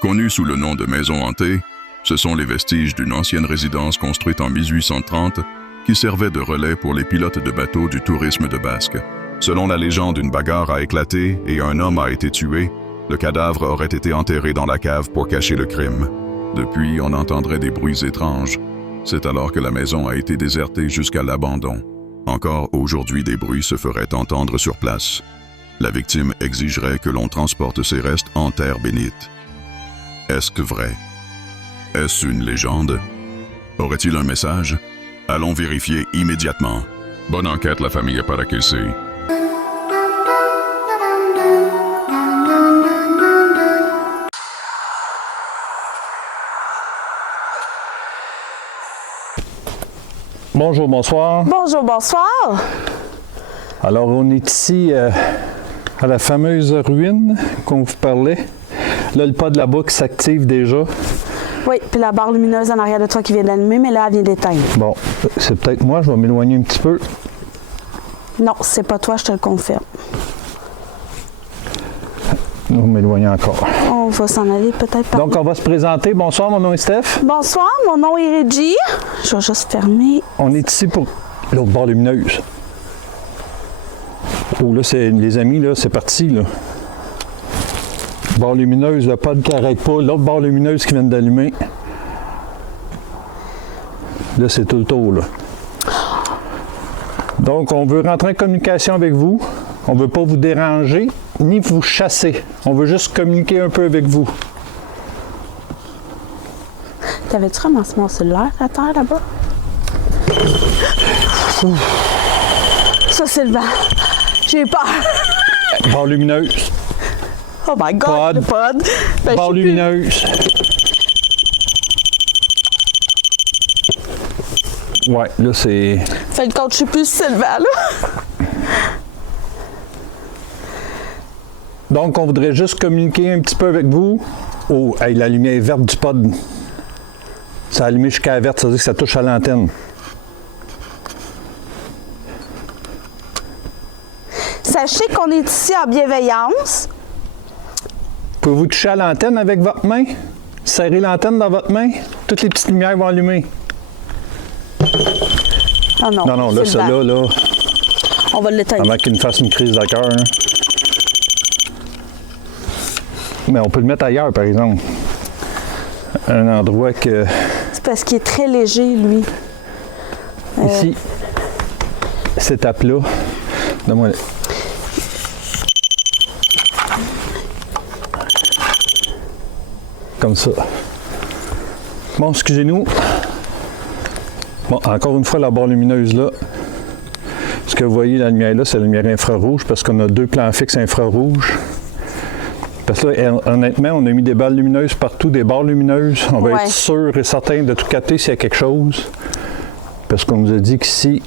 Connue sous le nom de maison hantée, ce sont les vestiges d'une ancienne résidence construite en 1830 qui servait de relais pour les pilotes de bateaux du tourisme de Basque. Selon la légende, une bagarre a éclaté et un homme a été tué. Le cadavre aurait été enterré dans la cave pour cacher le crime. Depuis, on entendrait des bruits étranges. C'est alors que la maison a été désertée jusqu'à l'abandon. Encore aujourd'hui, des bruits se feraient entendre sur place. La victime exigerait que l'on transporte ses restes en terre bénite. Est-ce que vrai? Est-ce une légende? Aurait-il un message? Allons vérifier immédiatement. Bonne enquête, la famille Parakese. Bonjour, bonsoir. Bonjour, bonsoir. Alors, on est ici à la fameuse ruine qu'on vous parlait. Là, le pas de là-bas qui s'active déjà. Oui, puis la barre lumineuse en arrière de toi qui vient d'allumer, mais là, elle vient d'éteindre. Bon, c'est peut-être moi, je vais m'éloigner un petit peu. Non, c'est pas toi, je te le confirme. Je vais m'éloigner encore. On va s'en aller peut-être par... Donc, on va se présenter. Bonsoir, mon nom est Steph. Bonsoir, mon nom est Reggie. Je vais juste fermer. On est ici pour l'autre barre lumineuse. Oh, là, c'est les amis, là, c'est parti, là. Barre lumineuse, le pod qui n'arrête pas. L'autre barre lumineuse qui vient d'allumer. Là, c'est tout le tour, là. Donc, on veut rentrer en communication avec vous. On ne veut pas vous déranger, ni vous chasser. On veut juste communiquer un peu avec vous. T'avais-tu ramassé mon cellulaire à terre, là-bas? Ça, c'est le vent. J'ai eu peur. Barre lumineuse. Oh my God, Pod. le pod. Ben, Barre je sais plus. lumineuse. Ouais, là, c'est... Fait le compte, je sais plus si c'est le vent, là. Donc, on voudrait juste communiquer un petit peu avec vous. Oh, hey, la lumière est verte du pod. Ça a allumé jusqu'à la verte, ça veut dire que ça touche à l'antenne. Sachez qu'on est ici en bienveillance. Pouvez-vous toucher à l'antenne avec votre main? Serrez l'antenne dans votre main. Toutes les petites lumières vont allumer. Oh non, Non, là, c'est le vent. là, On va l'éteindre. avant qu'il me fasse une crise de cœur. Hein. Mais on peut le mettre ailleurs, par exemple. Un endroit que... C'est parce qu'il est très léger, lui. Ici, cette étape-là. Donne-moi... Comme ça. Bon, excusez-nous. Bon, encore une fois, la barre lumineuse là. Ce que vous voyez, la lumière là, c'est la lumière infrarouge parce qu'on a deux plans fixes infrarouges. Parce que là, honnêtement, on a mis des balles lumineuses partout, des barres lumineuses. On va Ouais. être sûr et certain de tout capter s'il y a quelque chose. Parce qu'on nous a dit qu'ici,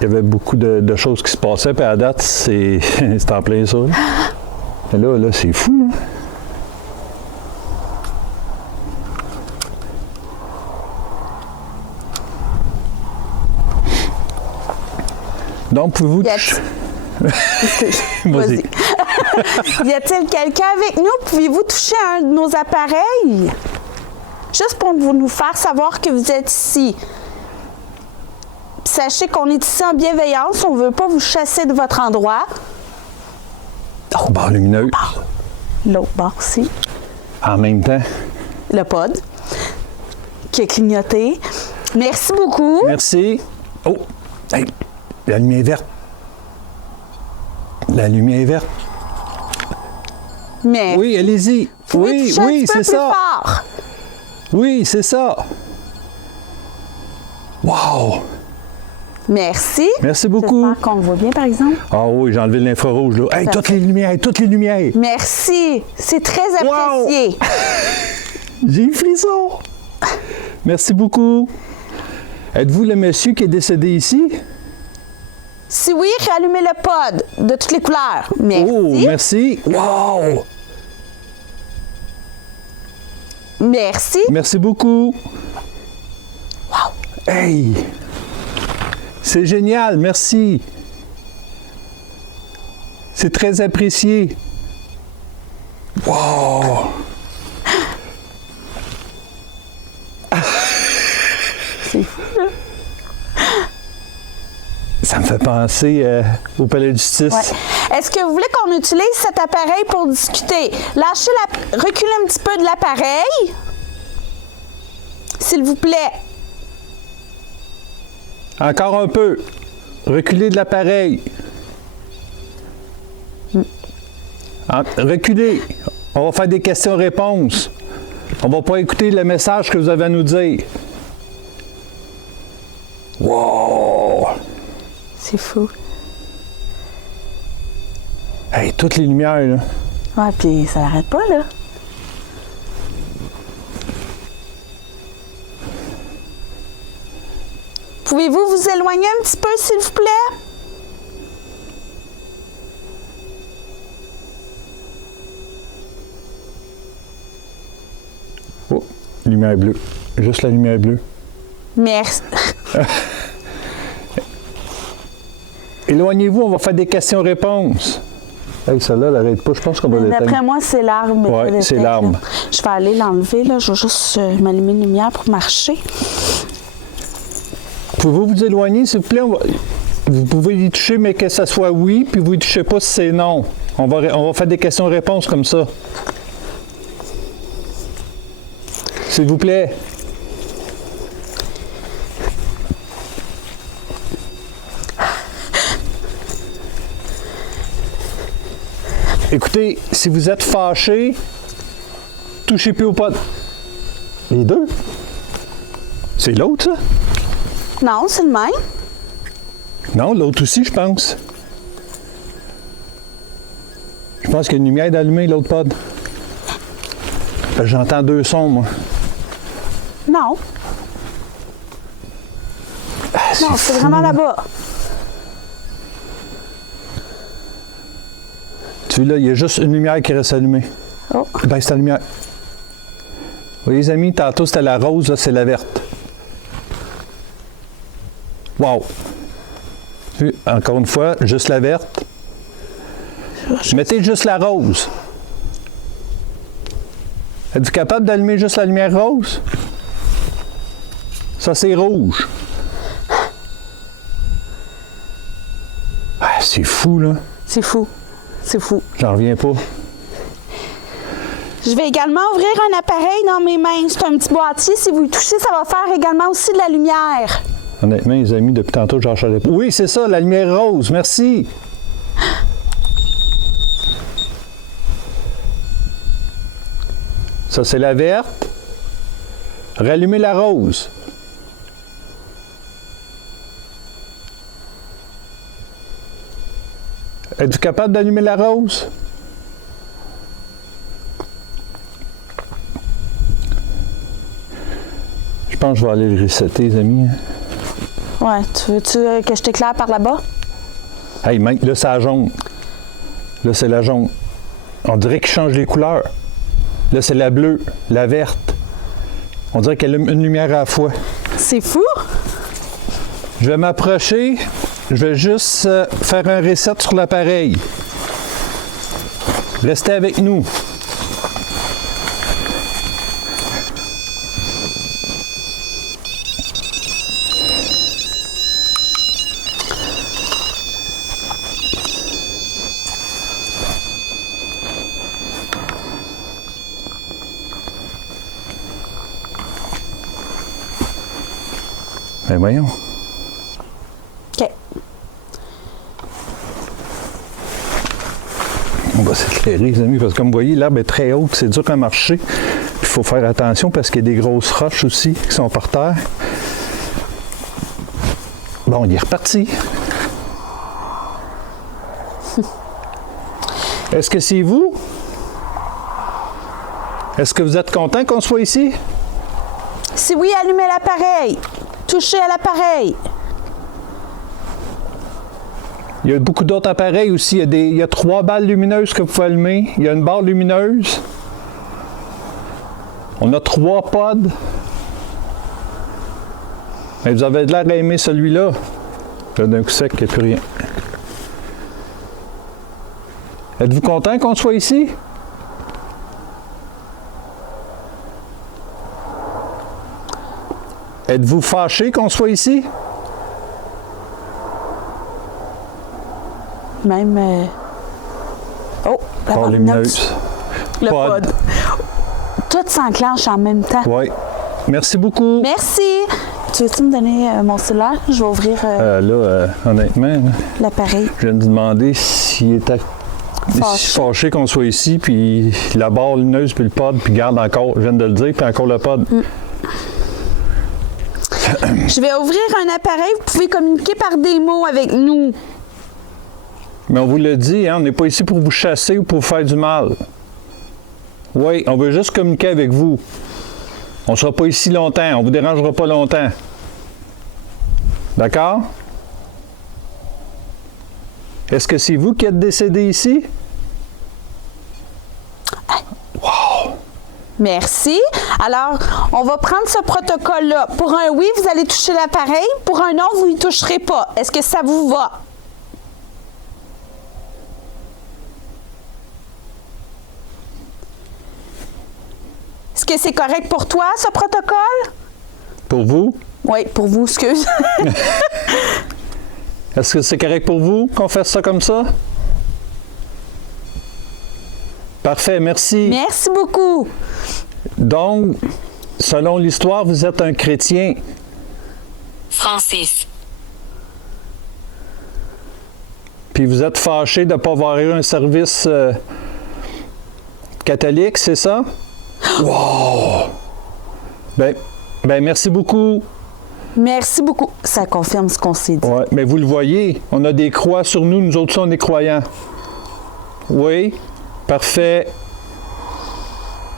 il y avait beaucoup de choses qui se passaient. Puis à la date, c'est en plein ça. Mais là, c'est fou, là. Donc, pouvez-vous... Y Vas-y. Y a-t-il quelqu'un avec nous? Pouvez-vous toucher à un de nos appareils? Juste pour nous faire savoir que vous êtes ici. Puis sachez qu'on est ici en bienveillance. On ne veut pas vous chasser de votre endroit. Oh, barre lumineuse. L'autre barre aussi. En même temps. Le pod qui a clignoté. Merci beaucoup. Merci. Oh, hey, la lumière est verte. La lumière est verte. Mais Oui, allez-y. vous pouvez Oui, toucher un oui, petit peu c'est plus ça. fort. Oui, c'est ça. Wow! Merci. Merci beaucoup. J'espère qu'on le voit bien, par exemple. Ah oui, j'ai enlevé l'infrarouge, là. Hey, toutes les lumières, toutes les lumières. Merci. C'est très apprécié. J'ai le frisson. Merci beaucoup. Êtes-vous le monsieur qui est décédé ici? Si oui, rallumez le pod de toutes les couleurs. Merci. Oh, merci. Wow! Merci. Merci beaucoup. Wow. Hey! C'est génial, merci. C'est très apprécié. Wow! C'est fou, là. Ça me fait penser au palais de justice. Ouais. Est-ce que vous voulez qu'on utilise cet appareil pour discuter? Reculez un petit peu de l'appareil. S'il vous plaît. Encore un peu. Reculez de l'appareil. Reculez. On va faire des questions-réponses. On va pas écouter le message que vous avez à nous dire. Wow! C'est fou. Hey, toutes les lumières, là. Ouais, puis ça n'arrête pas, là. Pouvez-vous vous éloigner un petit peu, s'il vous plaît? Oh, lumière bleue. Juste la lumière bleue. Merci. Éloignez-vous, on va faire des questions-réponses. Hey, celle-là, elle n'arrête pas. Je pense qu'on va l'éteindre. D'après moi, c'est l'arme. Oui, c'est l'arme. Je vais aller l'enlever, là. Je vais juste m'allumer une lumière pour marcher. Pouvez-vous vous éloigner, s'il vous plaît? Vous pouvez y toucher, mais que ça soit oui, puis vous y touchez pas si c'est non. On va faire des questions-réponses comme ça. S'il vous plaît. Écoutez, si vous êtes fâché, touchez plus au pot. Les deux? C'est l'autre, ça? Non, c'est le même. Non, l'autre aussi, je pense. Je pense qu'il y a une lumière d'allumée, l'autre pod. J'entends deux sons, moi. Non. Non, c'est vraiment là-bas. Tu vois, là, il y a juste une lumière qui reste allumée. Oh. Ben, c'est la lumière. Vous voyez, les amis, tantôt, c'était la rose, là, c'est la verte. Wow! Encore une fois, juste la verte. Mettez juste la rose. Êtes-vous capable d'allumer juste la lumière rose? Ça, c'est rouge. Ah, c'est fou, là. C'est fou. C'est fou. J'en reviens pas. Je vais également ouvrir un appareil dans mes mains. C'est un petit boîtier. Si vous le touchez, ça va faire également aussi de la lumière. Honnêtement, les amis, depuis tantôt, j'en savais pas. Oui, c'est ça, la lumière rose. Merci. Ça, c'est la verte. Rallumez la rose. Êtes-vous capable d'allumer la rose? Je pense que je vais aller le resetter, les amis. Ouais, tu veux que je t'éclaire par là-bas? Hey, mec, là, c'est la jaune. Là, c'est la jaune. On dirait qu'il change les couleurs. Là, c'est la bleue, la verte. On dirait qu'elle a une lumière à la fois. C'est fou! Je vais m'approcher. Je vais juste faire un reset sur l'appareil. Restez avec nous. Ben voyons. OK. On va s'éclairer, les amis, parce que comme vous voyez, l'herbe est très haute, c'est dur à marcher. Il faut faire attention parce qu'il y a des grosses roches aussi qui sont par terre. Bon, il est reparti. Est-ce que c'est vous? Est-ce que vous êtes content qu'on soit ici? Si oui, allumez l'appareil. Touchez à l'appareil. Il y a beaucoup d'autres appareils aussi. Il y a 3 balles lumineuses que vous pouvez allumer. Il y a une barre lumineuse. On a 3 pods. Mais vous avez de l'air à aimer celui-là. Là, d'un coup sec, il n'y a plus rien. Êtes-vous content qu'on soit ici? Êtes-vous fâché qu'on soit ici? Même... Oh, la Barre barre lumineuse. Le Pod. pod. Tout s'enclenche en même temps. Oui. Merci beaucoup. Merci. Tu veux-tu me donner mon cellulaire? Je vais ouvrir Honnêtement, là, l'appareil. je viens de demander s'il était fâché qu'on soit ici, puis la barre lumineuse, puis le pod, puis garde encore, je viens de le dire, puis encore le pod. Je vais ouvrir un appareil. Vous pouvez communiquer par des mots avec nous. Mais on vous le dit, hein, on n'est pas ici pour vous chasser ou pour vous faire du mal. Oui, on veut juste communiquer avec vous. On ne sera pas ici longtemps, on ne vous dérangera pas longtemps. D'accord? Est-ce que c'est vous qui êtes décédé ici? Merci. Alors, on va prendre ce protocole-là. Pour un oui, vous allez toucher l'appareil. Pour un non, vous n'y toucherez pas. Est-ce que ça vous va? Est-ce que c'est correct pour toi, ce protocole? Pour vous? Oui, pour vous, excuse. Est-ce que c'est correct pour vous qu'on fasse ça comme ça? Parfait, merci. Merci beaucoup. Donc, selon l'histoire, vous êtes un chrétien. Francis. Puis vous êtes fâché de ne pas avoir eu un service catholique, c'est ça? Wow! Ben, merci beaucoup. Merci beaucoup. Ça confirme ce qu'on s'est dit. Ouais, mais vous le voyez, on a des croix sur nous, nous autres, on est croyants. Oui, parfait.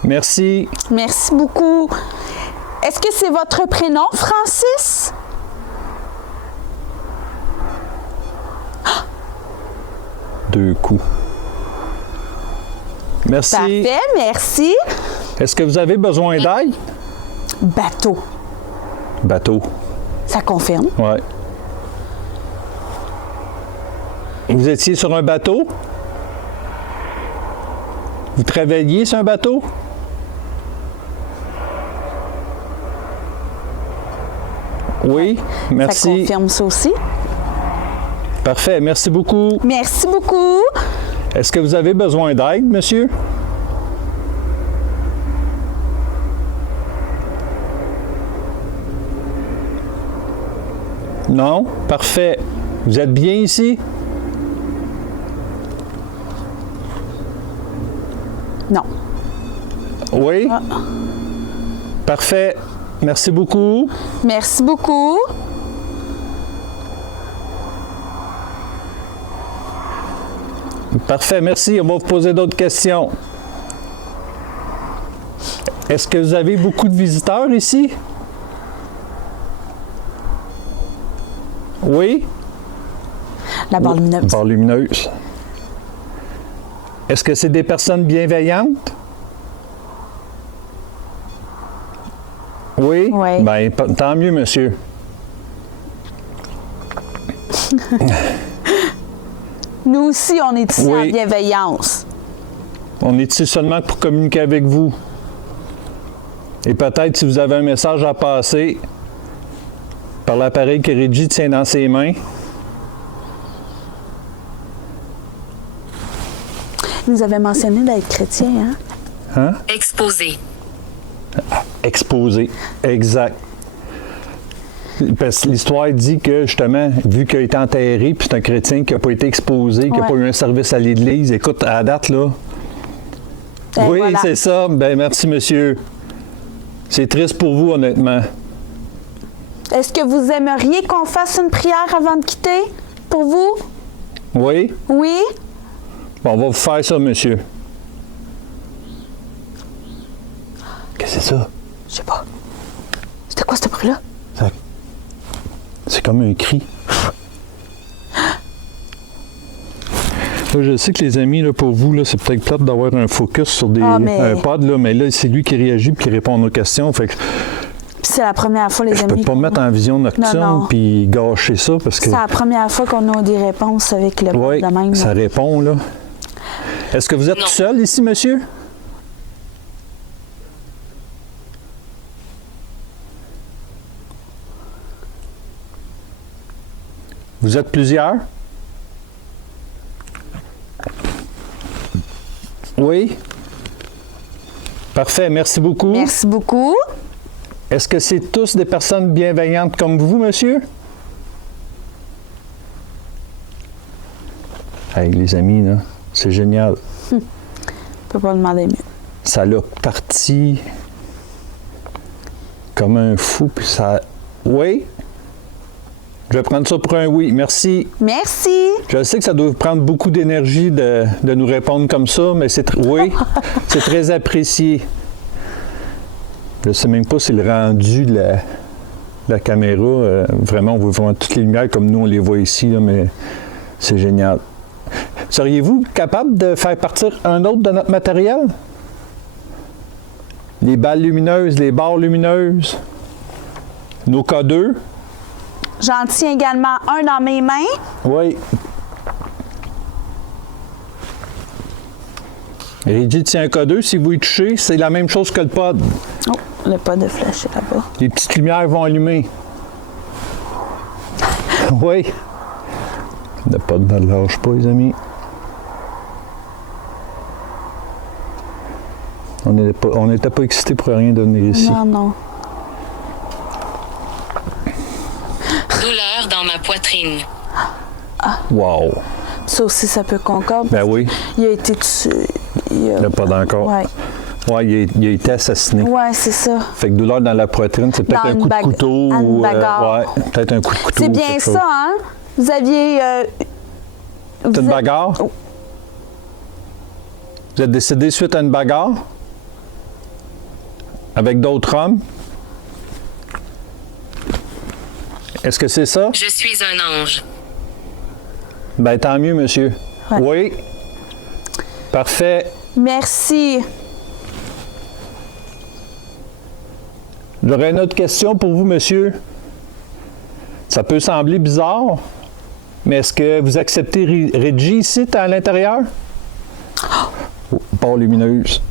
Merci. Merci beaucoup. Est-ce que c'est votre prénom, Francis? Deux coups. Merci. Parfait, merci. Est-ce que vous avez besoin d'aide? Bateau. Bateau. Ça confirme. Ouais. Vous étiez sur un bateau? Vous travailliez sur un bateau? Oui, Ça merci. confirme ça aussi. Parfait, merci beaucoup. Merci beaucoup. Est-ce que vous avez besoin d'aide, monsieur? Non? Parfait. Vous êtes bien ici? Non. Oui? Parfait. Merci beaucoup. Merci beaucoup. Parfait, merci. On va vous poser d'autres questions. Est-ce que vous avez beaucoup de visiteurs ici? Oui? La barre lumineuse. Barre lumineuse. Est-ce que c'est des personnes bienveillantes? Oui? Oui. Bien, tant mieux, monsieur. Nous aussi, on est ici Oui. en bienveillance. On est ici seulement pour communiquer avec vous. Et peut-être si vous avez un message à passer par l'appareil que Reggie tient dans ses mains. Il nous avait mentionné d'être chrétien, hein? Exposé. Exposé. Exact. Parce que l'histoire dit que, justement, vu qu'il a été enterré, puis c'est un chrétien qui n'a pas été exposé, qui n'a Ouais. pas eu un service à l'Église, écoute, à la date, là. Ben oui, voilà. c'est ça. Ben merci, monsieur. C'est triste pour vous, honnêtement. Est-ce que vous aimeriez qu'on fasse une prière avant de quitter? Pour vous? Oui? Oui? Bon, on va vous faire ça, monsieur. Qu'est-ce que c'est ça? Je sais pas. C'était quoi ce bruit-là? C'est comme un cri. Là, je sais que les amis, là, pour vous, là, c'est peut-être plate d'avoir un focus sur un pod, là, mais là, c'est lui qui réagit et qui répond à nos questions. Fait que Puis c'est la première fois, les je amis. peux pas mettre en vision Non. nocturne puis gâcher ça parce que. C'est la première fois qu'on a des réponses avec le Oui, de même. ça là. répond, là. Est-ce que vous êtes Non. tout seul ici, monsieur? Vous êtes plusieurs? Oui? Parfait, merci beaucoup. Merci beaucoup. Est-ce que c'est tous des personnes bienveillantes comme vous, monsieur? Hey, les amis, là, c'est génial. Je peux pas demander mieux. Ça l'a parti comme un fou, puis ça... Oui? Je vais prendre ça pour un oui. Merci. Merci. Je sais que ça doit prendre beaucoup d'énergie de nous répondre comme ça, mais oui, c'est très apprécié. Je ne sais même pas si le rendu de la caméra, vraiment, on voit vraiment toutes les lumières comme nous, on les voit ici, là, mais c'est génial. Seriez-vous capable de faire partir un autre de notre matériel? Les balles lumineuses, les barres lumineuses, nos K2. J'en tiens également un dans mes mains. Oui. Reggie tient un K2. Si vous y touchez, c'est la même chose que le pod. Oh, le pas de flash est là-bas. Les petites lumières vont allumer. Oui. Le pod ne lâche pas, les amis. On n'était pas excités pour rien de venir ici. Non, non. Douleur dans ma poitrine. Wow. Ça aussi, ça peut concordre. Ben oui. Il a été tué. Le pod encore. Oui. Oui, il a été assassiné. Oui, c'est ça. Fait que douleur dans la poitrine, c'est peut-être Dans un coup de couteau. une bagarre. Ouais, peut-être un coup de couteau. C'est bien quelque ça, chose. hein? Vous aviez... C'est une bagarre? Oh. Vous êtes décédé suite à une bagarre? Avec d'autres hommes? Est-ce que c'est ça? Je suis un ange. Ben, tant mieux, monsieur. Ouais. Oui. Parfait. Merci. J'aurais une autre question pour vous, monsieur. Ça peut sembler bizarre, mais est-ce que vous acceptez Reggie ici, à l'intérieur? Oh, barre lumineuse.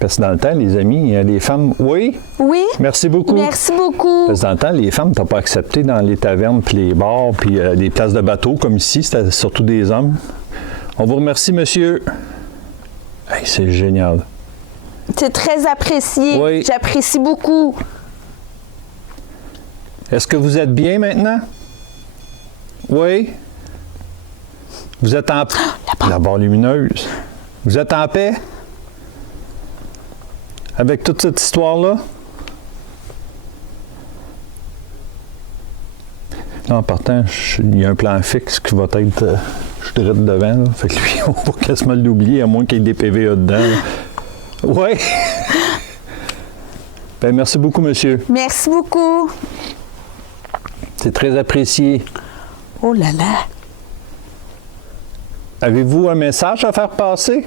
Parce que dans le temps, les amis, les femmes... Oui? Oui? Merci beaucoup. Merci beaucoup. Parce que dans le temps, les femmes n'étaient pas acceptées dans les tavernes, puis les bars, puis les places de bateau, comme ici. C'était surtout des hommes. On vous remercie, monsieur. Hey, c'est génial. C'est très apprécié. Oui. J'apprécie beaucoup. Est-ce que vous êtes bien maintenant? Oui? Vous êtes en... La barre lumineuse. Vous êtes en paix? Avec toute cette histoire-là? En partant, il y a un plan fixe qui va être... je suis direct devant, là. Fait que lui, on va quasiment l'oublier, à moins qu'il y ait des PVA dedans. Oui! Ben, merci beaucoup, monsieur. Merci beaucoup. C'est très apprécié. Oh là là. Avez-vous un message à faire passer?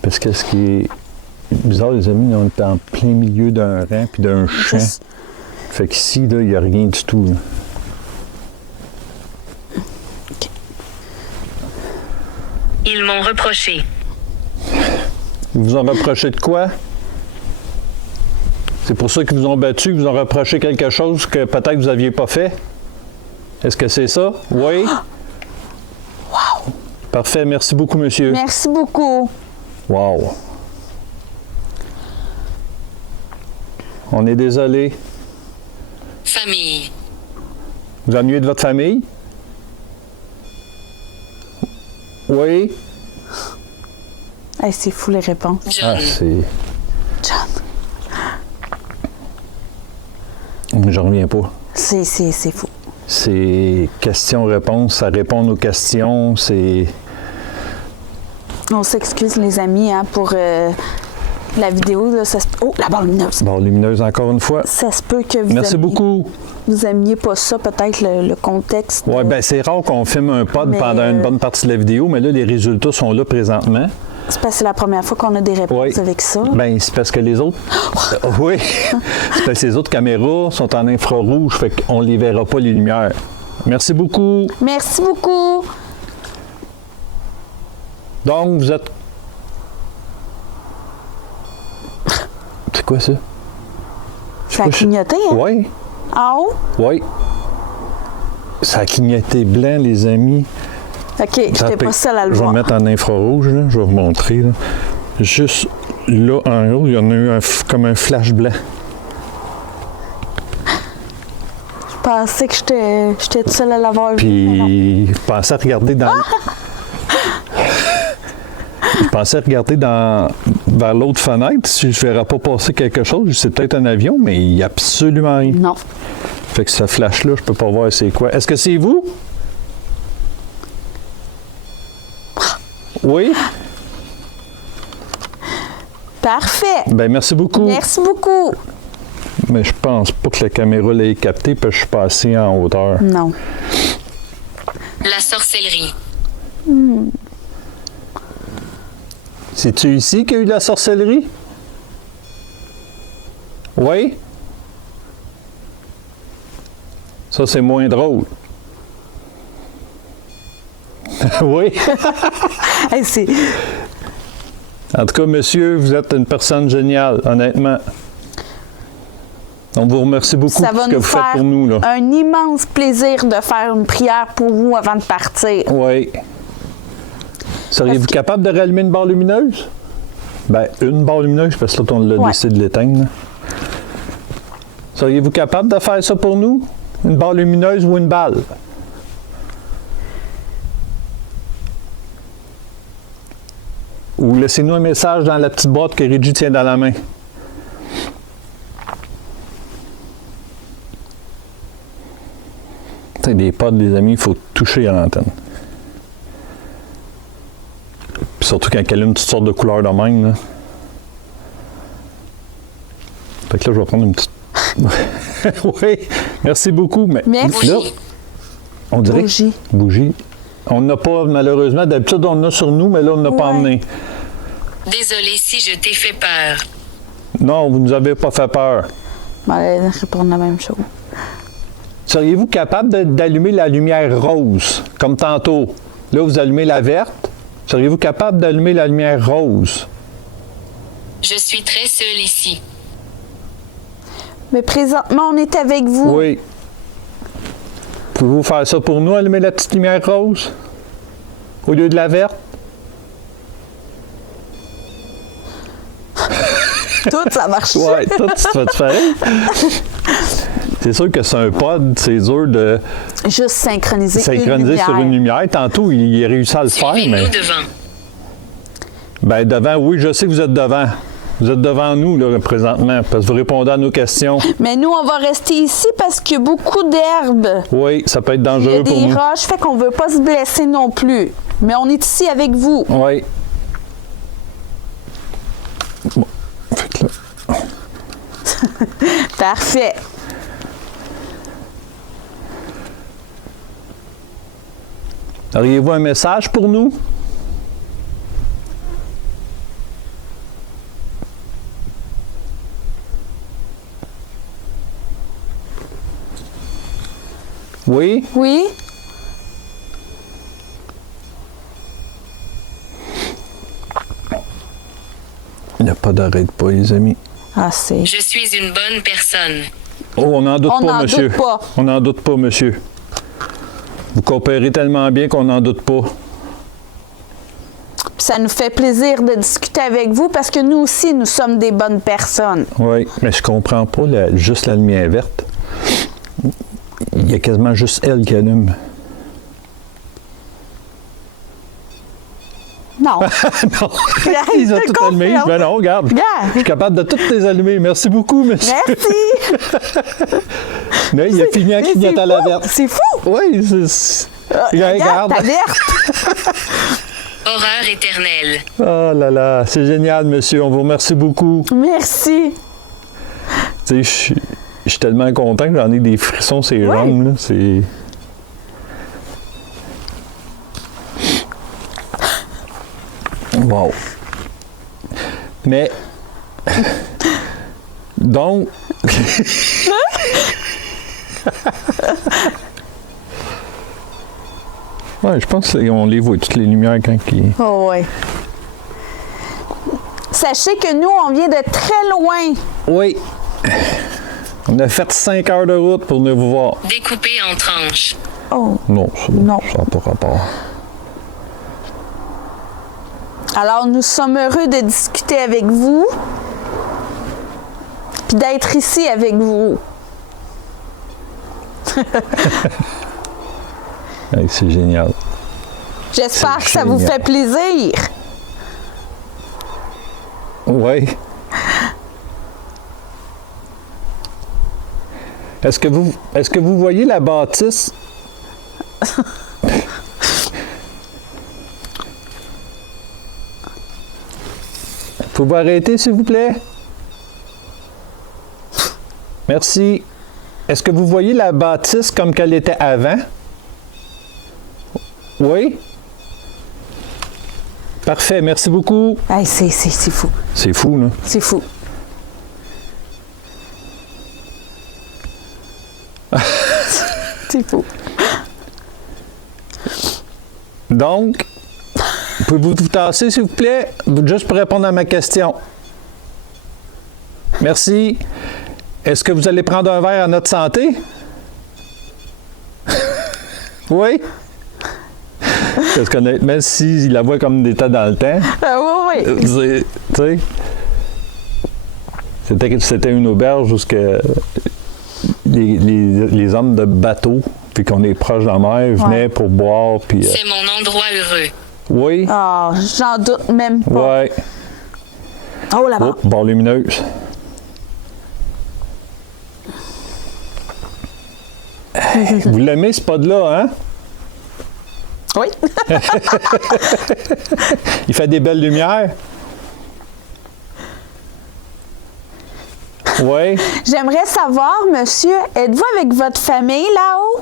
Parce que ce qui est bizarre, les amis, on est en plein milieu d'un rang puis d'un champ. Fait qu'ici, là, il n'y a rien du tout. Là. Ils m'ont reproché. Ils vous ont reproché de quoi? C'est pour ça qu'ils vous ont battu, qu'ils vous ont reproché quelque chose que peut-être vous n'aviez pas fait? Est-ce que c'est ça? Oui? Wow. Parfait, merci beaucoup, monsieur. Merci beaucoup. Wow. On est désolé. Famille. Vous ennuyez de votre famille? Oui? Hey, c'est fou les réponses. John. Ah, c'est... John. Je reviens pas. C'est fou. C'est questions-réponses, ça répond aux questions, c'est... On s'excuse les amis hein, pour la vidéo. Là, oh, la barre lumineuse. Barre lumineuse encore une fois. Ça se peut que vous Merci aimiez, beaucoup. vous aimiez pas ça, peut-être le contexte. Oui, bien c'est rare qu'on filme un pod Mais, pendant une bonne partie de la vidéo, mais là, les résultats sont là présentement. C'est parce que c'est la première fois qu'on a des réponses Oui. avec ça. Bien, c'est parce que les autres... oui, c'est parce que les autres caméras sont en infrarouge, fait qu'on les verra pas, les lumières. Merci beaucoup. Oh. Donc, vous êtes... Merci beaucoup. Donc, vous êtes... Merci beaucoup. Donc, vous êtes... quoi ça? Ça a clignoté, hein? Oui, En haut? oui. Ça a clignoté blanc, les amis. OK, j'étais pas seule à le Je vais voir. mettre en infrarouge, là. Je vais vous montrer. Là. Juste là, en haut, il y en a eu comme un flash blanc. Je pensais que j'étais toute seule à l'avoir vu. mais non. Puis, je pensais regarder dans... Je pensais regarder vers l'autre fenêtre si je ne verrais pas passer quelque chose. C'est peut-être un avion, mais il n'y a absolument rien. Non. Fait que ce flash-là, je peux pas voir c'est quoi. Est-ce que c'est vous? Oui? Parfait. Ben merci beaucoup. Merci beaucoup. Mais je pense pas que la caméra l'ait capté parce que je suis passé en hauteur. Non. La sorcellerie. C'est-tu ici qu'il y a eu de la sorcellerie? Oui? Ça, c'est moins drôle. Oui? Hey, c'est... En tout cas, monsieur, vous êtes une personne géniale, honnêtement. On vous remercie beaucoup Ça pour va ce que nous vous faites faire pour nous, là. un immense plaisir de faire une prière pour vous avant de partir. Oui. Seriez-vous capable de rallumer une barre lumineuse? Ben, une barre lumineuse, parce que là, on l'a Ouais. décidé de l'éteindre. Seriez-vous capable de faire ça pour nous? Une barre lumineuse ou une balle? Ou laissez-nous un message dans la petite boîte que Reggie tient dans la main. C'est des potes, des amis, il faut toucher à l'antenne. Puis surtout quand elle a une petite sorte de couleur de même. Là. Fait que là, je vais prendre une petite... Oui, merci beaucoup. Mais Merci. là, on dirait... Bougie. Bougie. On n'a pas, malheureusement, d'habitude, on en a sur nous, mais là, on n'a pas Ouais. emmené. Désolé si je t'ai fait peur. Non, vous ne nous avez pas fait peur. Je vais aller répondre la même chose. Seriez-vous capable d'allumer la lumière rose, comme tantôt? Là, vous allumez la verte. Seriez-vous capable d'allumer la lumière rose? Je suis très seule ici. Mais présentement, on est avec vous. Oui. Pouvez-vous faire ça pour nous, allumer la petite lumière rose? Au lieu de la verte? Tout, ça marche. Oui, tout, tu fais pareil. C'est sûr que c'est un pod, c'est dur de Juste synchroniser, synchroniser une sur une lumière. Tantôt, il a réussi à le faire, mais... Suivez-nous devant. Ben devant, oui, je sais que vous êtes devant. Vous êtes devant nous, là, présentement, parce que vous répondez à nos questions. Mais nous, on va rester ici parce qu'il y a beaucoup d'herbes. Oui, ça peut être Il y a dangereux pour des nous. roches, fait qu'on veut pas se blesser non plus. Mais on est ici avec vous. Oui. Bon. Fait que là, Parfait. auriez-vous un message pour nous? Oui? Oui? Il n'y a pas d'arrêt de pas, les amis. Ah, c'est... Je suis une bonne personne. Oh, on n'en doute On pas, n'en monsieur. doute pas. On n'en doute pas, monsieur. Vous coopérez tellement bien qu'on n'en doute pas. Puis ça nous fait plaisir de discuter avec vous parce que nous aussi, nous sommes des bonnes personnes. Oui, mais je comprends pas juste la lumière verte. Il y a quasiment juste elle qui allume. Non. Non, Je ils ont te tout allumé. confirme. Ben non, regarde. Regarde. Je suis capable de toutes les allumer. Merci beaucoup, monsieur. Merci. Mais il a fini à Mais clignoter c'est à la fou. verte. C'est fou. Oui, c'est... Regarde, ta verte. Horreur éternelle. Oh là là, c'est génial, monsieur. On vous remercie beaucoup. Merci. Tu sais, je suis tellement content que j'en ai des frissons sur les Ouais. jambes. Là. C'est... Wow. Mais... Donc... Ouais, je pense qu'on les voit, toutes les lumières quand ils... Oh, ouais. Sachez que nous, on vient de très loin. Oui. On a fait 5 heures de route pour venir vous voir. Découpé en tranches. Oh. Non, Non. ça n'a pas rapport. Alors, nous sommes heureux de discuter avec vous, puis d'être ici avec vous. Hey, c'est génial. J'espère C'est que ça vous génial. fait plaisir. Oui. Est-ce que vous voyez la bâtisse? Pouvez-vous arrêter, s'il vous plaît? Merci. Est-ce que vous voyez la bâtisse comme qu'elle était avant? Oui? Parfait, merci beaucoup. Hey, c'est fou. C'est fou, là. C'est fou. C'est fou. Donc, pouvez-vous vous tasser, s'il vous plaît, juste pour répondre à ma question? Merci. Est-ce que vous allez prendre un verre à notre santé? Oui? Parce qu'honnêtement, s'il la voit comme des tas dans le temps, Oui, oui. tu sais, c'était une auberge où les hommes de bateau, puis qu'on est proche de la mer, venaient pour boire, puis... C'est mon endroit heureux. oui? Ah, j'en doute même pas. Oui. Oh, là-bas. Oh, barre lumineuse. Vous l'aimez, ce pod-là, hein? Oui. Il fait des belles lumières. Oui. J'aimerais savoir, monsieur, êtes-vous avec votre famille là-haut?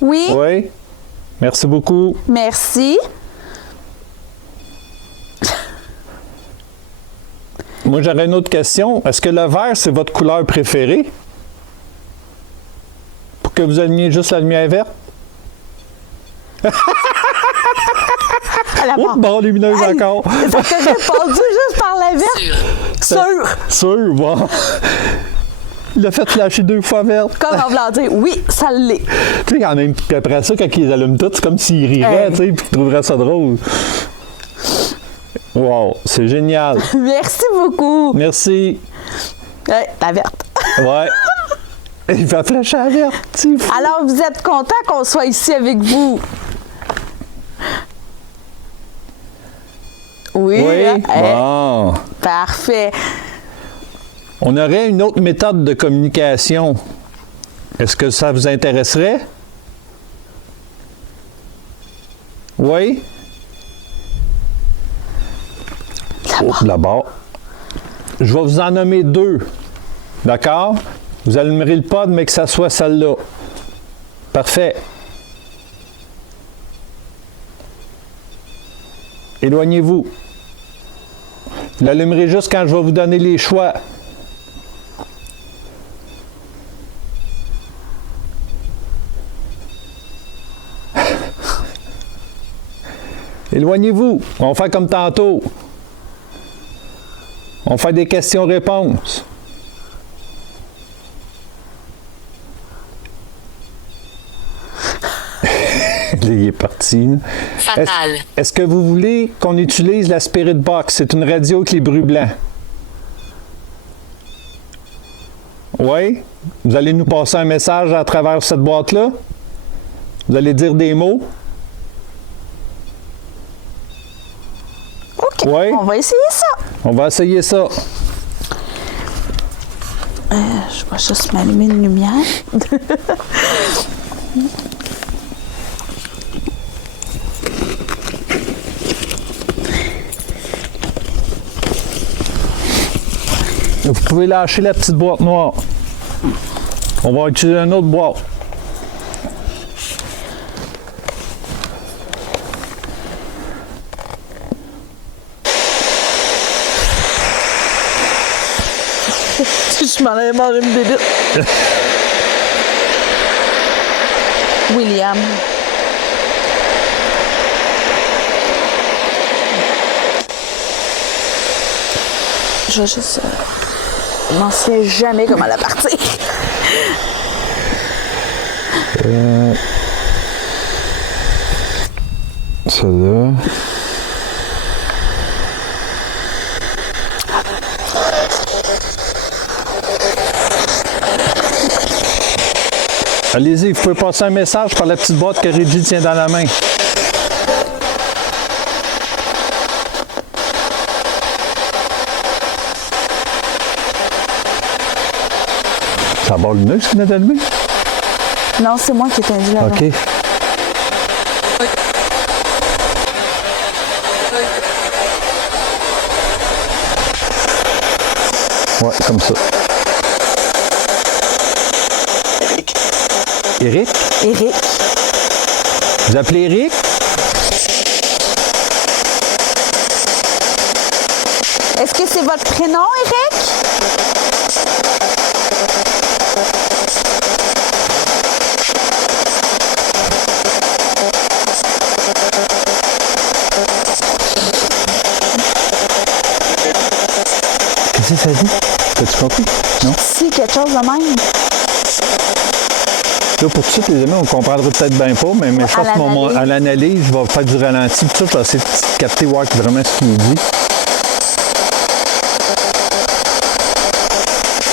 Oui. Oui. Merci beaucoup. Merci. Moi, j'aurais une autre question. Est-ce que le vert, c'est votre couleur préférée? Pour que vous allumiez juste la lumière verte? À la Oups, barre lumineuse Hey, encore. Ça t'a répondu juste par la verte? Sûr. Sûr, bon. Il a fait flasher 2 fois verte. Comme en voulant dire, oui, ça l'est. Tu sais, quand même, puis après ça, quand ils les allument toutes, c'est comme s'ils riraient, Hey. tu sais, puis ils trouveraient ça drôle. Wow, c'est génial. Merci beaucoup. Merci. La verte. Ouais. Il va flasher à la verte. C'est fou. Alors, vous êtes content qu'on soit ici avec vous? Oui. Oui. Eh, Bon. Parfait. On aurait une autre méthode de communication. Est-ce que ça vous intéresserait? Oui? Là-bas. Là-bas. Je vais vous en nommer 2. D'accord? Vous allumerez le pod, mais que ça soit celle-là. Parfait. Éloignez-vous. Vous l'allumerez juste quand je vais vous donner les choix. Éloignez-vous. On va faire comme tantôt. On fait des questions-réponses. Il est parti. Là. Fatal. Est-ce que vous voulez qu'on utilise la Spirit Box? C'est une radio avec les bruits blancs. Oui? Vous allez nous passer un message à travers cette boîte-là? Vous allez dire des mots? OK. Oui? On va essayer ça. On va essayer ça. Je vais juste m'allumer une lumière. Vous pouvez lâcher la petite boîte noire. On va utiliser une autre boîte. Je m'en allais manger une bébite. William. Je vais juste... je m'en souviens jamais comment la partir. Celle-là. Allez-y, vous pouvez passer un message par la petite boîte que Reggie tient dans la main. C'est la barre lumineuse qui vient d'allumer? Non, c'est moi qui ai tendu là-bas. OK. Ouais, comme ça. Éric? Éric. Vous appelez Éric? Est-ce que c'est votre prénom, Éric? Qu'est-ce que ça dit? T'as-tu compris? Non? Si, quelque chose de même. Là, pour tout de suite, les amis, on comprendra peut-être bien pas, mais je pense que à l'analyse, je vais faire du ralenti. Tout ça, je vais essayer de capter voir vraiment ce qu'il dit.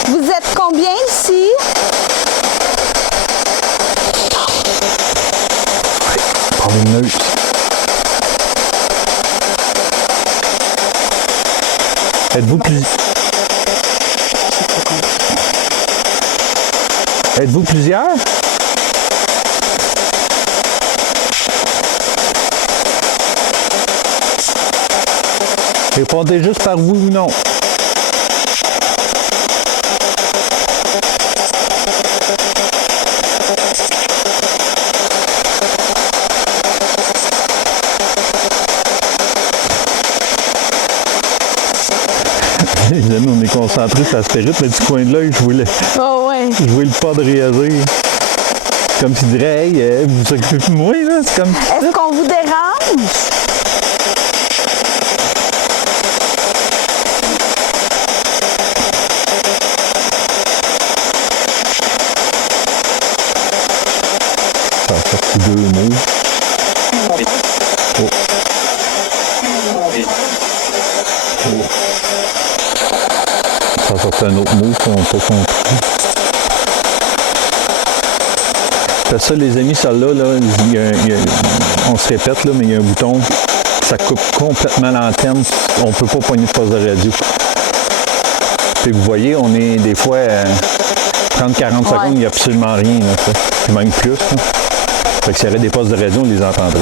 Vous êtes combien ici? Par lumineuse. Êtes-vous plusieurs? Répondez juste par oui ou non. Les amis, on est concentrés sur l'astéroïde, mais du coin de l'œil, je voulais le pas de réagir. Comme s'il dirait, hey, vous vous occupez de moi, là. C'est comme... Est-ce qu'on vous dérange? Ça a sorti 2 mots. Oh. Ça a sorti un autre mot qu'on n'a pas compris. Fait ça, les amis, celle-là, on se répète, là, mais il y a un bouton, ça coupe complètement l'antenne. On ne peut pas poigner de poste de radio. Puis vous voyez, on est des fois 30-40 secondes, il n'y a absolument rien. Là, puis même plus. Là. Fait que s'il y avait des postes de radio, on les entendrait.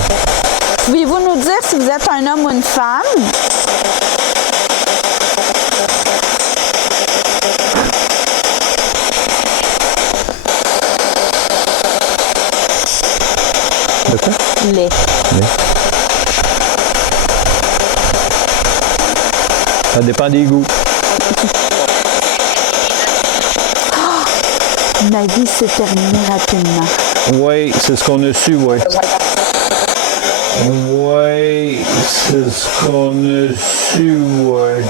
Pouvez-vous nous dire si vous êtes un homme ou une femme? De quoi? Les. Ça dépend des goûts. Ma vie s'est terminée rapidement. Oui, c'est ce qu'on a su, oui. Oui, c'est ce qu'on a su, oui.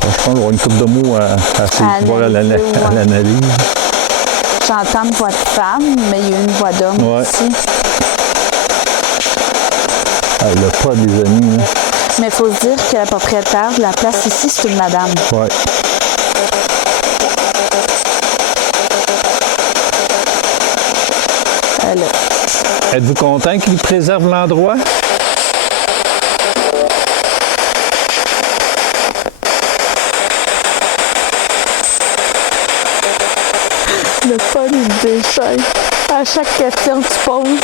Je pense qu'on va avoir une couple de mots à voir à l'analyse. J'entends une voix de femme, mais il y a une voix d'homme aussi. Elle n'a pas des amis. Hein. Mais il faut se dire que la propriétaire de la place ici, c'est une madame. Oui. Êtes-vous content qu'il préserve l'endroit? Le fun, il me déchaîne. À chaque question que tu poses.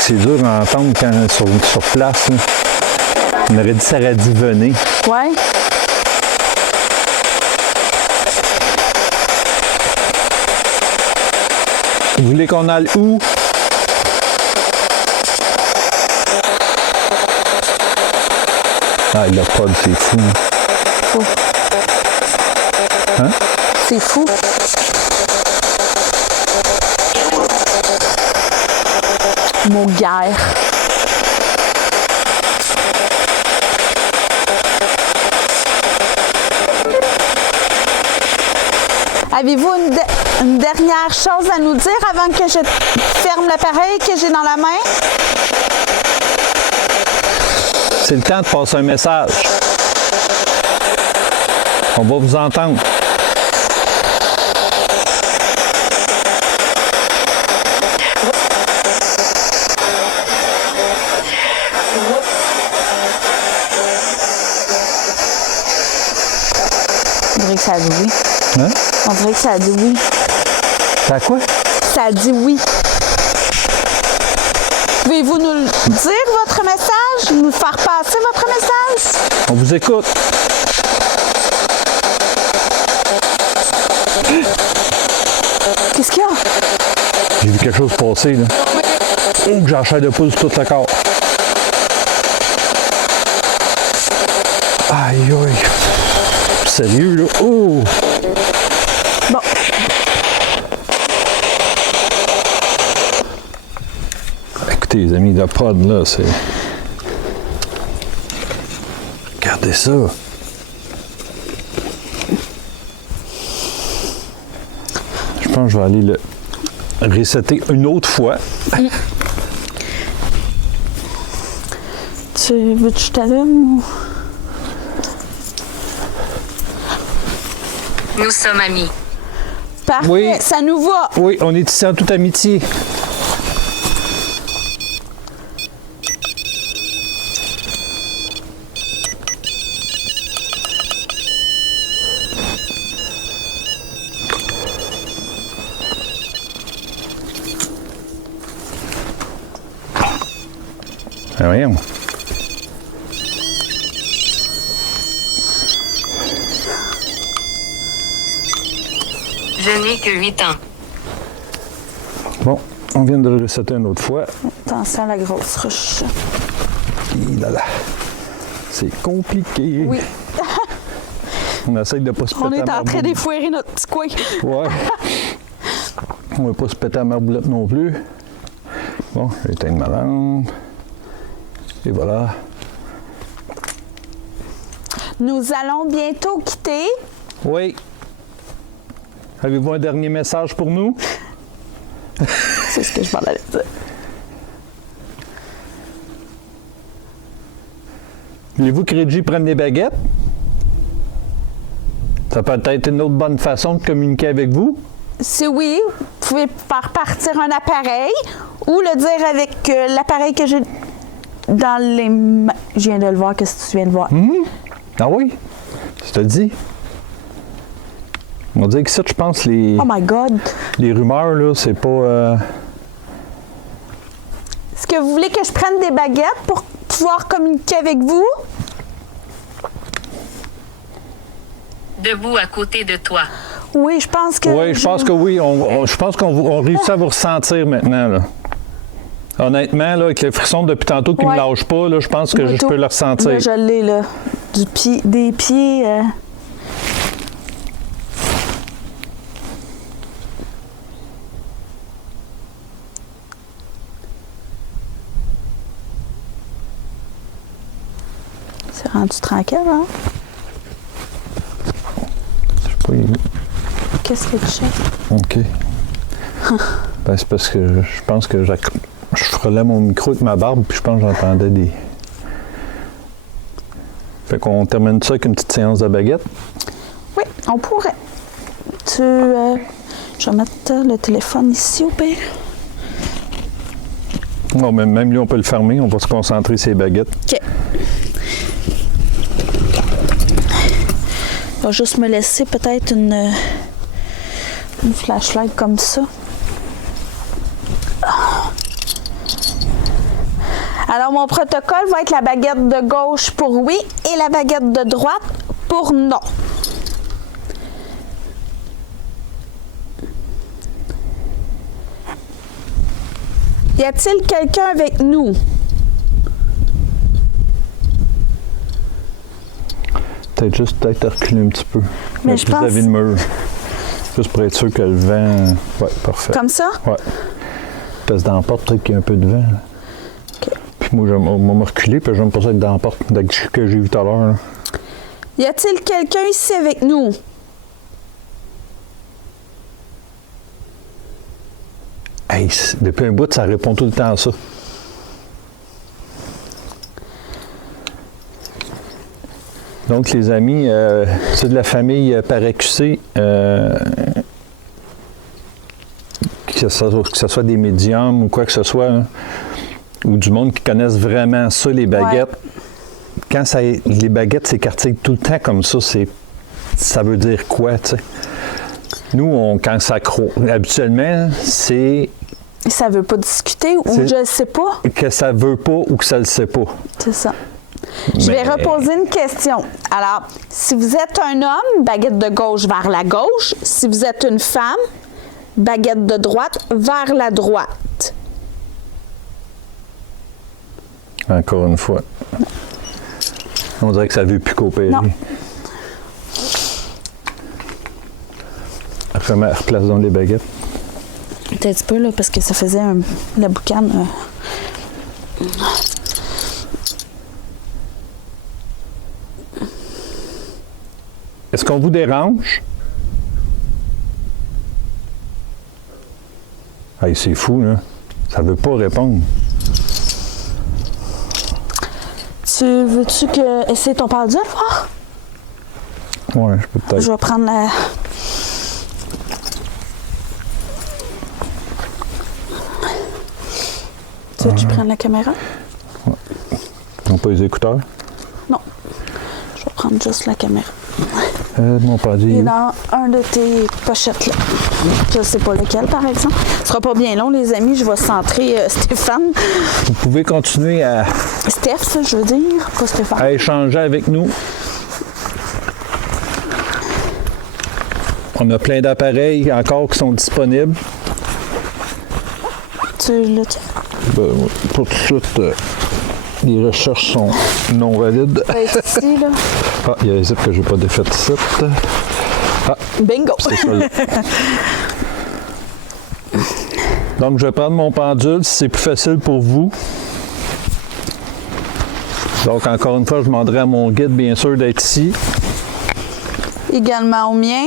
C'est dur à entendre quand sur place. Là. On aurait dit ça aurait dit venez. Ouais. Vous voulez qu'on aille où? Ah, le pod, c'est fou. Fou. Hein? C'est fou. Mot guerre. Avez-vous une dernière chose à nous dire avant que je ferme l'appareil que j'ai dans la main? C'est le temps de passer un message. On va vous entendre. On dirait que ça a dit oui. Hein? On dirait que ça a dit oui. T'as quoi? Ça a dit oui. Pouvez-vous nous dire votre message? Nous faire passer votre message? On vous écoute. Qu'est-ce qu'il y a? J'ai vu quelque chose passer, là. Oh, que j'ai la chair de poule sur tout le corps. Aïe, aïe. Sérieux, là? Oh! Bon. Écoutez, les amis de pod, là, c'est... Regardez ça. Je pense que je vais aller le resetter une autre fois. Tu veux que je t'allume ou... Nous sommes amis. Parfait, Oui. ça nous va. Oui, on est ici en toute amitié. Ben voyons. Je n'ai que 8 ans. Bon, on vient de le resetter une autre fois. Attention à la grosse ruche. Hi là là. C'est compliqué. Oui. On essaye de ne pas se péter On est la en train marboulette. d'effouérer notre petit coin. Ouais. On ne va pas se péter la marboulette non plus. Bon, je vais éteindre ma lampe. Et voilà. Nous allons bientôt quitter. Oui. Avez-vous un dernier message pour nous? C'est ce que je m'en allais dire. Voulez-vous que Reggie prenne des baguettes? Ça peut être une autre bonne façon de communiquer avec vous. Si oui, vous pouvez faire partir un appareil ou le dire avec l'appareil que j'ai dans les mains. Je viens de le voir, qu'est-ce que tu viens de voir? Ah oui? Je te le dis. On dirait que ça, je pense, les Oh my God! rumeurs, là, c'est pas... Est-ce que vous voulez que je prenne des baguettes pour pouvoir communiquer avec vous? Debout à côté de toi. Oui, je pense que... Oui, je pense que oui. Je pense qu'on réussit à vous ressentir maintenant, là. Honnêtement, là, avec le frisson depuis tantôt qui ne Ouais. me lâche pas, là, je pense que je peux le ressentir. Là, je l'ai, là. Des pieds... C'est rendu tranquille, hein? Je sais pas, Qu'est-ce que tu cherches? OK. Ben, c'est parce que je pense que je frôlais mon micro avec ma barbe, puis je pense que j'entendais des... Fait qu'on termine ça avec une petite séance de baguette. Oui, on pourrait. Je vais mettre le téléphone ici au pire. Non, mais même lui, on peut le fermer. On va se concentrer sur les baguettes. OK. Je vais juste me laisser peut-être une flashlight comme ça. Alors, mon protocole va être la baguette de gauche pour oui et la baguette de droite pour non. Y a-t-il quelqu'un avec nous? Peut-être reculer un petit peu. Mais je pense- vis-à-vis le mur. Juste pour être sûr que le vent... Oui, parfait. Comme ça? Oui. Parce que dans la porte, peut-être qu'il y a un peu de vent. Là. OK. Puis moi, je vais me reculer, puis je vais me passer être dans la porte que j'ai vu tout à l'heure. Là. Y a-t-il quelqu'un ici avec nous? Hey, depuis un bout, ça répond tout le temps à ça. Donc, les amis, ceux de la famille Paracusé, que ce soit des médiums ou quoi que ce soit, hein, ou du monde qui connaissent vraiment ça, les baguettes, quand les baguettes s'écartillent tout le temps comme ça, ça veut dire quoi, tu sais? Nous, quand ça croit, habituellement, c'est... Ça veut pas discuter ou je sais pas. Que ça veut pas ou que ça le sait pas. C'est ça. Je vais reposer une question. Alors, si vous êtes un homme, baguette de gauche vers la gauche. Si vous êtes une femme, baguette de droite vers la droite. Encore une fois. On dirait que ça ne veut plus coopérer. Non. Replace donc les baguettes. Peut-être un petit peu, là, parce que ça faisait la boucane. Est-ce qu'on vous dérange? Hey, c'est fou, là. Ça veut pas répondre. Veux-tu que essayer ton pendule, voir? Ouais, je peux peut-être. Je vais prendre la... Tu veux-tu prendre la caméra? Ils n'ont pas les écouteurs? Non. Je vais prendre juste la caméra. Mon père dit. Il est dans un de tes pochettes là. Je sais pas lequel, par exemple. Ce sera pas bien long, les amis. Je vais centrer Stéphane. Vous pouvez continuer à Steph, ça, je veux dire, pas Stéphane. échanger avec nous. On a plein d'appareils encore qui sont disponibles. Tu l'as-tu? Pour tout de suite, les recherches sont non valides. Ici, là. Ah, il y a les zips que je n'ai pas défait ici. Bingo! C'est ça, là. Donc, je vais prendre mon pendule si c'est plus facile pour vous. Donc, encore une fois, je demanderai à mon guide, bien sûr, d'être ici. Également au mien.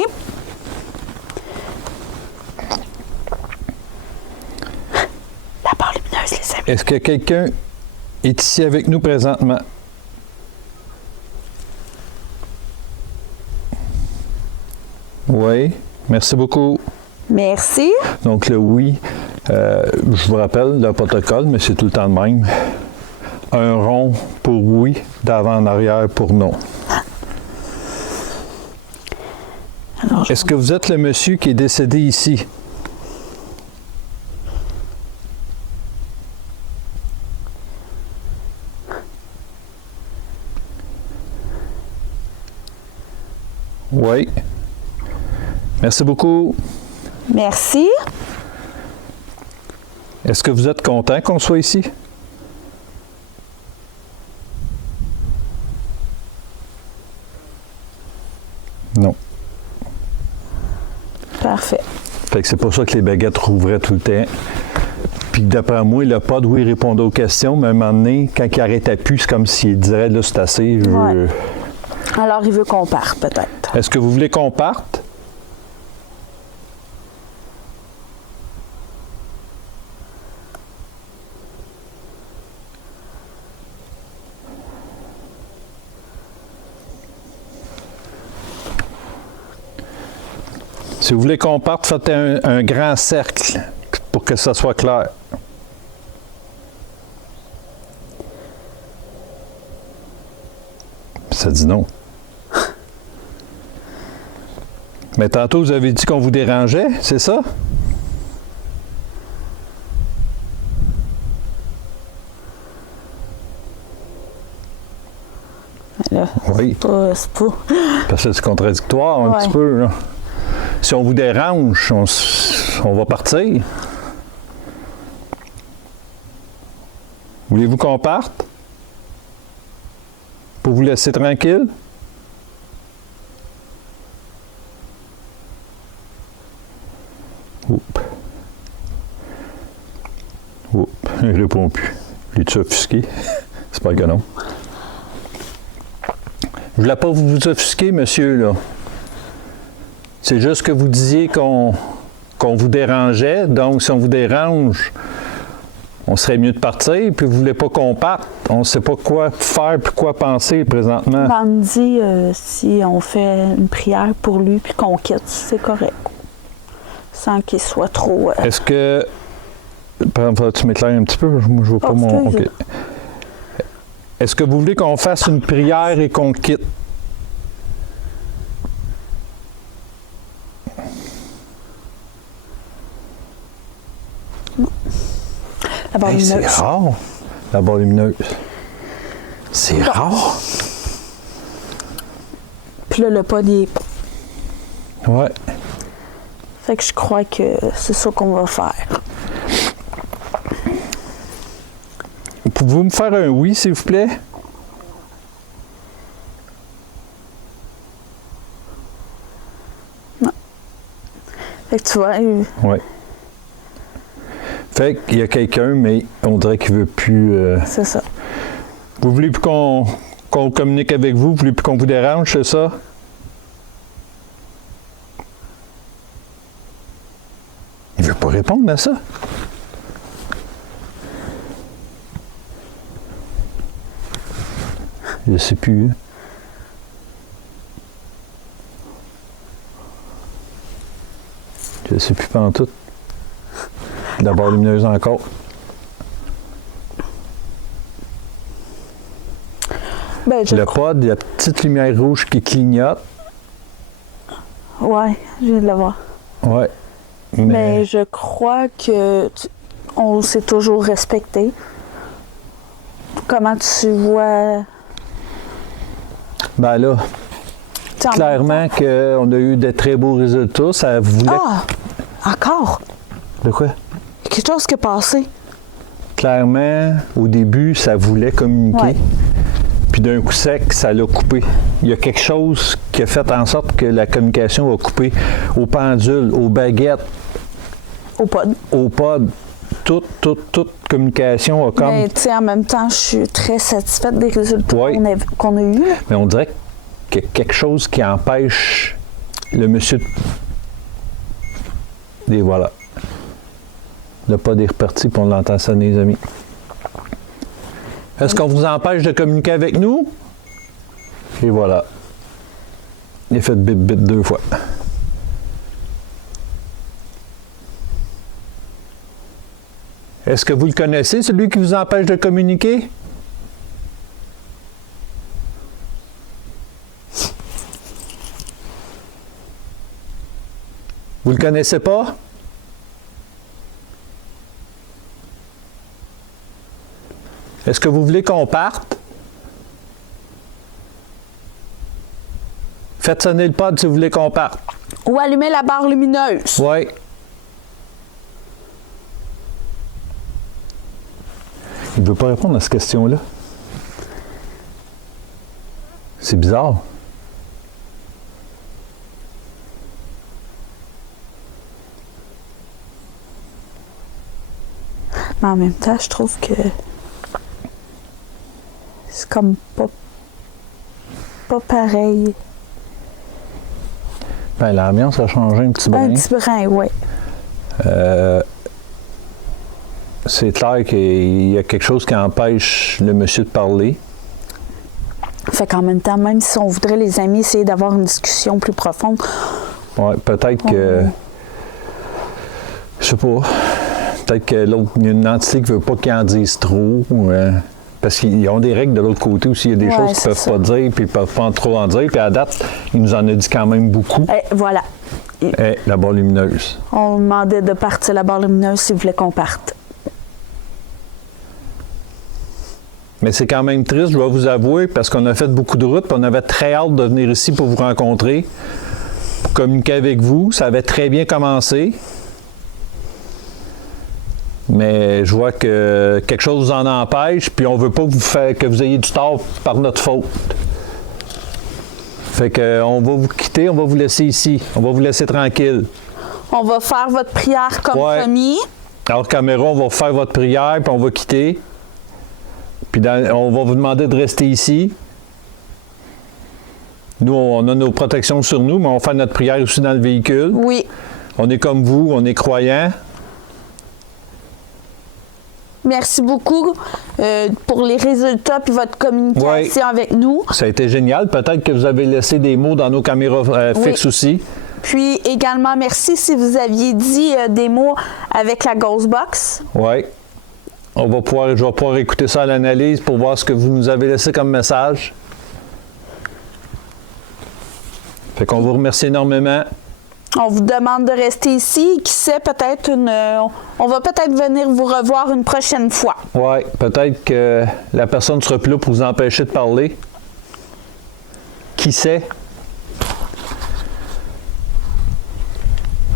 La barre lumineuse, les amis. Est-ce que quelqu'un est ici avec nous présentement? Oui, merci beaucoup. Merci. Donc, le oui, je vous rappelle le protocole, mais c'est tout le temps le même. Un rond pour oui, d'avant en arrière pour non. Alors, Est-ce que vous êtes le monsieur qui est décédé ici? Oui. Merci beaucoup. Merci. Est-ce que vous êtes content qu'on soit ici? Non. Parfait. Fait que c'est pour ça que les baguettes rouvraient tout le temps. Puis d'après moi, le pod, oui, il répondait aux questions, mais à un moment donné, quand il arrêtait plus, c'est comme s'il dirait, là, c'est assez. Ouais. Alors, il veut qu'on parte, peut-être. Est-ce que vous voulez qu'on parte? Si vous voulez qu'on parte, faites un grand cercle pour que ça soit clair. Ça dit non. Mais tantôt, vous avez dit qu'on vous dérangeait, c'est ça? Là, Oui. c'est pas... Parce que c'est contradictoire un Ouais. petit peu, là. Si on vous dérange, on va partir. Voulez-vous qu'on parte? Pour vous laisser tranquille? Il répond plus. L'es-tu offusqué? C'est pas que non. Je voulais pas vous offusquer, monsieur, là. C'est juste que vous disiez qu'on vous dérangeait. Donc, si on vous dérange, on serait mieux de partir. Puis, vous voulez pas qu'on parte. On ne sait pas quoi faire puis quoi penser présentement. Ben, on me dit si on fait une prière pour lui puis qu'on quitte, c'est correct. Sans qu'il soit trop... Est-ce que... Par exemple, tu m'éclaires un petit peu? Moi, je vois pas mon... OK. Est-ce que vous voulez qu'on fasse une prière et qu'on quitte? La barre lumineuse. C'est rare, la barre lumineuse. C'est rare. Puis là, le pod, il est... Ouais. Fait que je crois que c'est ça qu'on va faire. Pouvez-vous me faire un oui, s'il vous plaît? Non. Fait que tu vois... Oui. Fait qu'il y a quelqu'un, mais on dirait qu'il veut plus... C'est ça. Vous voulez plus qu'on communique avec vous? Vous voulez plus qu'on vous dérange, c'est ça? Il veut pas répondre à ça. Je sais plus. Je sais plus pantoute. La barre lumineuse encore. Ben, Le pod, il y a la petite lumière rouge qui clignote. Ouais, je viens de le voir. Ouais. Mais je crois que on s'est toujours respecté. Comment tu vois... Ben là, Tu sais, en clairement même temps- qu'on a eu de très beaux résultats. Ça voulait... Ah! Encore? De quoi? Quelque chose qui est passé. Clairement, au début, ça voulait communiquer. Ouais. Puis d'un coup sec, ça l'a coupé. Il y a quelque chose qui a fait en sorte que la communication a coupé. Au pendule, aux baguettes, Au pod. au pod. Toute communication a comme... Mais tu sais, en même temps, je suis très satisfaite des résultats Ouais. qu'on a eus. Mais on dirait qu'il y a quelque chose qui empêche le monsieur de... Et voilà. Le pod est reparti, puis on l'entend sonner, les amis. Est-ce qu'on vous empêche de communiquer avec nous? Et voilà. Il a fait bip-bip 2 fois. Est-ce que vous le connaissez, celui qui vous empêche de communiquer? Vous le connaissez pas? Est-ce que vous voulez qu'on parte? Faites sonner le pod si vous voulez qu'on parte. Ou allumer la barre lumineuse. Oui. Il ne veut pas répondre à cette question-là. C'est bizarre. Mais en même temps, je trouve que c'est comme pas pareil. Ben, l'ambiance a changé un petit brin. Un petit brin, oui. C'est clair qu'il y a quelque chose qui empêche le monsieur de parler. Fait qu'en même temps, même si on voudrait, les amis, essayer d'avoir une discussion plus profonde, Ouais, peut-être que... Je sais pas. Peut-être que l'autre, il y a une entité qui veut pas qu'ils en disent trop. Parce qu'ils ont des règles de l'autre côté aussi. Il y a des Ouais, choses qu'ils c'est peuvent ça. pas dire, puis ils peuvent pas trop en dire. Puis à date, il nous en a dit quand même beaucoup. voilà. La barre lumineuse. On demandait de partir la barre lumineuse s'il voulait qu'on parte. Mais c'est quand même triste, je dois vous avouer, parce qu'on a fait beaucoup de routes, puis on avait très hâte de venir ici pour vous rencontrer, pour communiquer avec vous. Ça avait très bien commencé. Mais je vois que quelque chose vous en empêche, puis on veut pas que vous ayez du tort par notre faute. Fait que on va vous quitter, on va vous laisser ici. On va vous laisser tranquille. On va faire votre prière comme Ouais. promis. hors caméra, on va faire votre prière, puis on va quitter. Puis on va vous demander de rester ici. Nous, on a nos protections sur nous, mais on va faire notre prière aussi dans le véhicule. Oui. On est comme vous, on est croyants. Merci beaucoup pour les résultats puis votre communication avec nous. Ça a été génial. Peut-être que vous avez laissé des mots dans nos caméras fixes aussi. Puis également, merci si vous aviez dit des mots avec la Ghostbox. Oui. Je vais pouvoir écouter ça à l'analyse pour voir ce que vous nous avez laissé comme message. Fait qu'on vous remercie énormément. On vous demande de rester ici. Qui sait, peut-être on va peut-être venir vous revoir une prochaine fois. Oui, peut-être que la personne ne sera plus là pour vous empêcher de parler. Qui sait?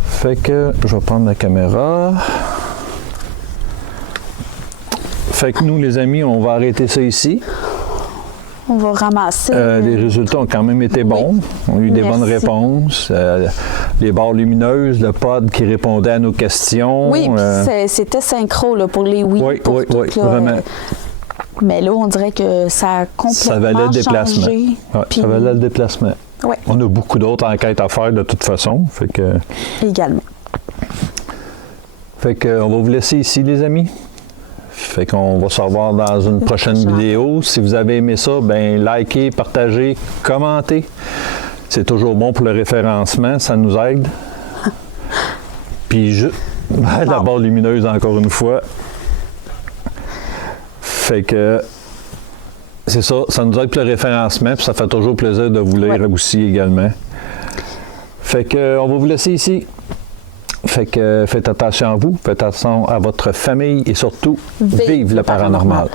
Fait que je vais prendre la caméra. Fait que nous, les amis, on va arrêter ça ici. On va ramasser. Les résultats ont quand même été bons. On a eu des bonnes réponses. Les barres lumineuses, le pod qui répondait à nos questions. Oui, puis c'était synchro là, pour les oui. Oui, pour oui, tout, oui, là. vraiment. Mais là, on dirait que ça a complètement Ça valait le déplacement. changé. Ouais, Puis- ça valait le déplacement. Oui, On a beaucoup d'autres enquêtes à faire de toute façon. Fait que on va vous laisser ici, les amis. Fait qu'on va se revoir dans une prochaine vidéo. Si vous avez aimé ça, ben likez, partagez, commentez. C'est toujours bon pour le référencement, ça nous aide. Puis la barre lumineuse encore une fois. Fait que c'est ça, ça nous aide pour le référencement, puis ça fait toujours plaisir de vous lire aussi également. Fait que on va vous laisser ici. Fait que faites attention à vous, faites attention à votre famille et surtout, vive le paranormal.